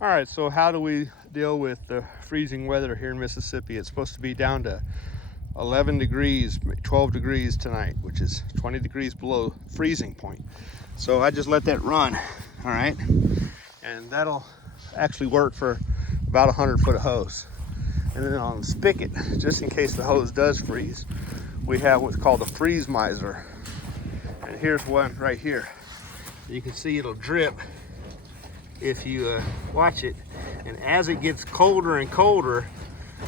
All right, so how do we deal with the freezing weather here in Mississippi? It's supposed to be down to 11 degrees, 12 degrees tonight, which is 20 degrees below freezing point. So I just let that run, all right? And that'll actually work for about 100 foot of hose. And then on the spigot, just in case the hose does freeze, we have what's called a freeze miser. And here's one right here. You can see it'll drip if you watch it, and as it gets colder and colder,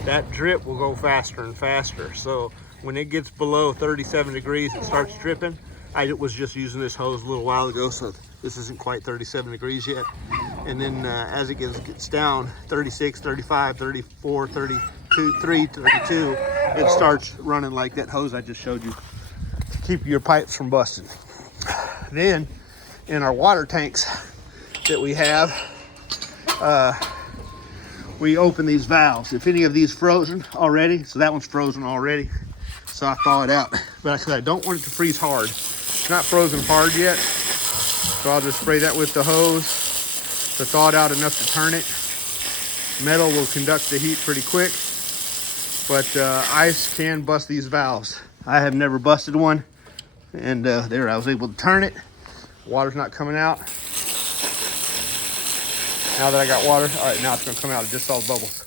that drip will go faster and faster. So when it gets below 37 degrees, it starts dripping. I was just using this hose a little while ago, so this isn't quite 37 degrees yet. And then as it gets down 36, 35, 34, 32, 32, it starts running like that hose I just showed you to keep your pipes from busting. Then in our water tanks that we have, we open these valves. If any of these frozen already, so that one's frozen already, so I thaw it out. But I said I don't want it to freeze hard. It's not frozen hard yet, so I'll just spray that with the hose to thaw it out enough to turn it. Metal will conduct the heat pretty quick, but ice can bust these valves. I have never busted one, and there I was able to turn it. Water's not coming out. Now that I got water, all right, now it's gonna come out. It just saw bubbles.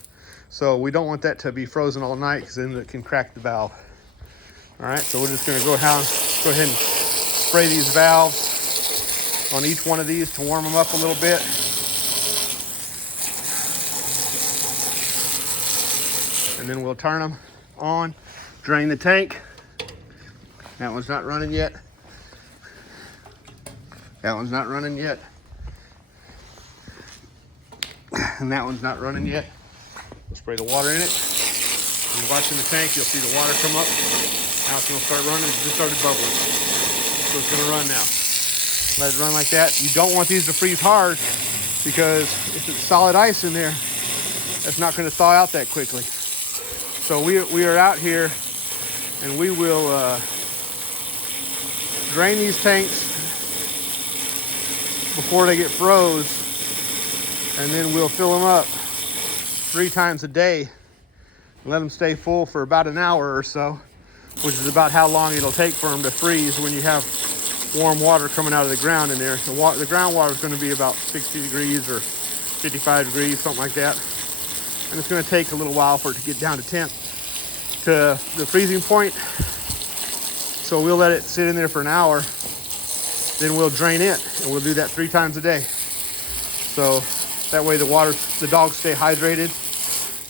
So we don't want that to be frozen all night because then it can crack the valve. All right, so we're just gonna go ahead and spray these valves on each one of these to warm them up a little bit. And then we'll turn them on, drain the tank. That one's not running yet. That one's not running yet. And that one's not running yet. We'll spray the water in it. When you're watching the tank, you'll see the water come up. Now it's gonna start running. It just started bubbling. So it's gonna run now. Let it run like that. You don't want these to freeze hard because if it's solid ice in there, that's not gonna thaw out that quickly. So we are out here and we will drain these tanks before they get froze, and then we'll fill them up 3 times a day and let them stay full for about an hour or so, which is about how long it'll take for them to freeze when you have warm water coming out of the ground in there. The groundwater is going to be about 60 degrees or 55 degrees, something like that. And it's going to take a little while for it to get down to the freezing point. So we'll let it sit in there for an hour, then we'll drain it, and we'll do that 3 times a day. So that way the dogs stay hydrated.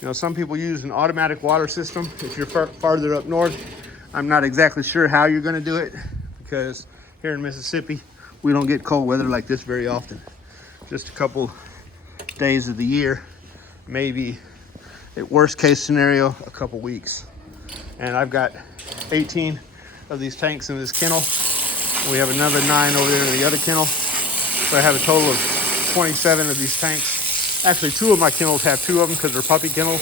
You know, some people use an automatic water system. If you're farther up north, I'm not exactly sure how you're gonna do it, because here in Mississippi, we don't get cold weather like this very often. Just a couple days of the year, maybe at worst case scenario, a couple weeks. And I've got 18 of these tanks in this kennel. We have another 9 over there in the other kennel. So I have a total of 27 of these tanks. Actually, 2 of my kennels have 2 of them because they're puppy kennels.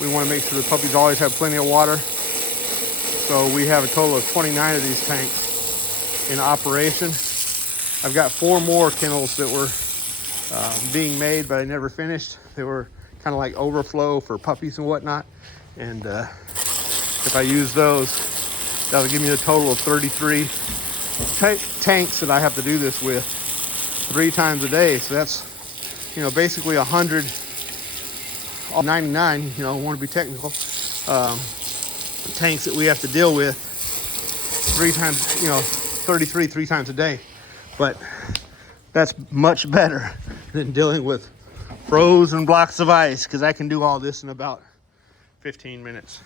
We want to make sure the puppies always have plenty of water. So we have a total of 29 of these tanks in operation. I've got 4 more kennels that were being made, but I never finished. They were kind of like overflow for puppies and whatnot. And if I use those, that'll give me a total of 33 tanks that I have to do this with 3 times a day. So that's, you know, basically 100, 99, you know, want to be technical, tanks that we have to deal with 3 times, you know, 33 3 times a day. But that's much better than dealing with frozen blocks of ice, because I can do all this in about 15 minutes.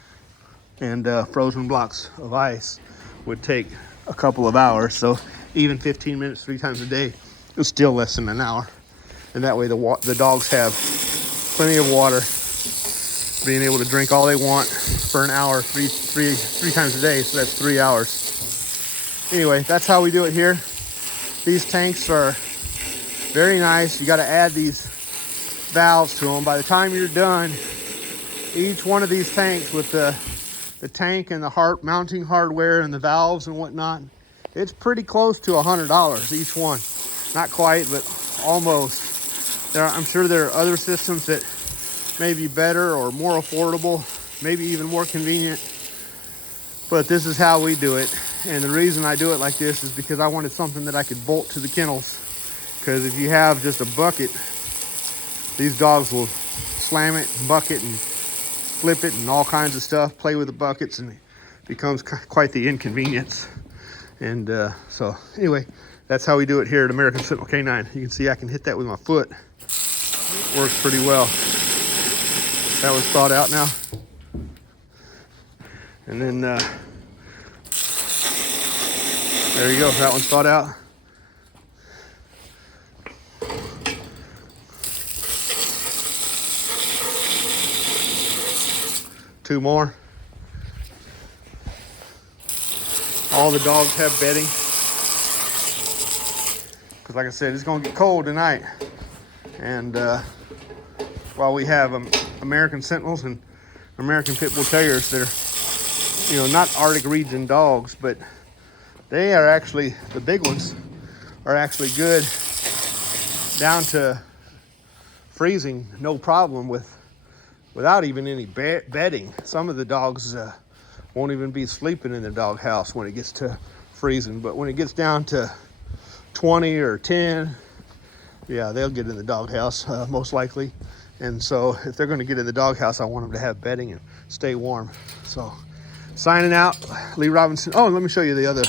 And frozen blocks of ice would take a couple of hours. So even 15 minutes 3 times a day is still less than an hour. And that way the dogs have plenty of water, being able to drink all they want for an hour, three times a day. So that's 3 hours. Anyway, that's how we do it here. These tanks are very nice. You got to add these valves to them. By the time you're done, each one of these tanks with the tank and the mounting hardware and the valves and whatnot, it's pretty close to $100 each one. Not quite, but almost. I'm sure there are other systems that may be better or more affordable, maybe even more convenient. But this is how we do it. And the reason I do it like this is because I wanted something that I could bolt to the kennels. Because if you have just a bucket, these dogs will slam it, bucket, and flip it, and all kinds of stuff, play with the buckets, and it becomes quite the inconvenience. And so anyway, that's how we do it here at American Sentinel K9. You can see I can hit that with my foot. Works pretty well. That was thawed out now. And then there you go, that one's thawed out. Two more. All the dogs have bedding. Because like I said, it's gonna get cold tonight. And while we have American Sentinels and American Pit Bull Terriers that are, you know, not Arctic region dogs, but they are actually, the big ones are actually good down to freezing, no problem without even any bedding. Some of the dogs won't even be sleeping in the dog house when it gets to freezing, but when it gets down to 20 or 10, yeah, they'll get in the dog house most likely. And so if they're going to get in the dog house, I want them to have bedding and stay warm. So signing out, Lee Robinson. Oh, let me show you the other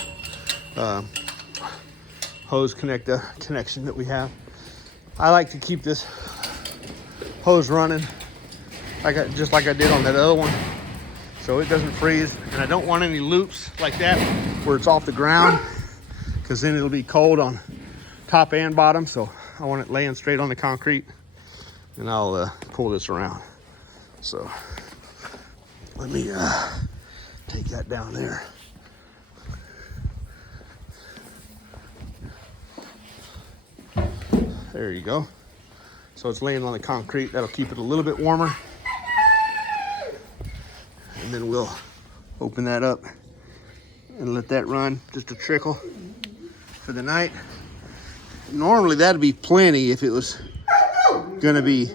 hose connection that we have. I like to keep this hose running just like I did on that other one, so it doesn't freeze. And I don't want any loops like that where it's off the ground, because then it'll be cold on top and bottom. So I want it laying straight on the concrete, and I'll pull this around. So let me take that down there. There you go. So it's laying on the concrete. That'll keep it a little bit warmer. And then we'll open that up and let that run just a trickle for the night. Normally that'd be plenty if it was gonna be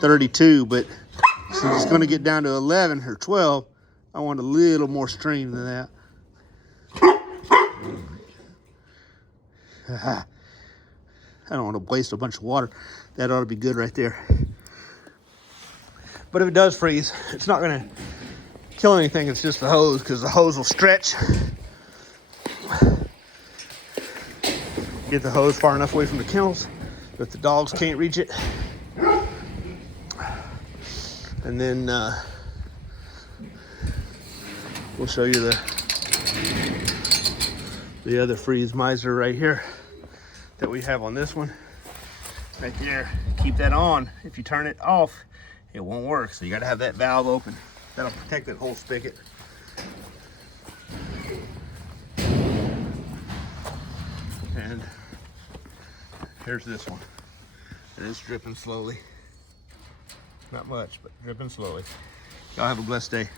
32, but since it's gonna get down to 11 or 12, I want a little more stream than that. I don't want to waste a bunch of water. That ought to be good right there. But if it does freeze, it's not gonna kill anything. It's just the hose, because the hose will stretch. Get the hose far enough away from the kennels that the dogs can't reach it. And then we'll show you the other freeze miser right here that we have on this one. Right there. Keep that on. If you turn it off, it won't work. So you got to have that valve open. That'll protect that whole spigot. And here's this one. It is dripping slowly. Not much, but dripping slowly. Y'all have a blessed day.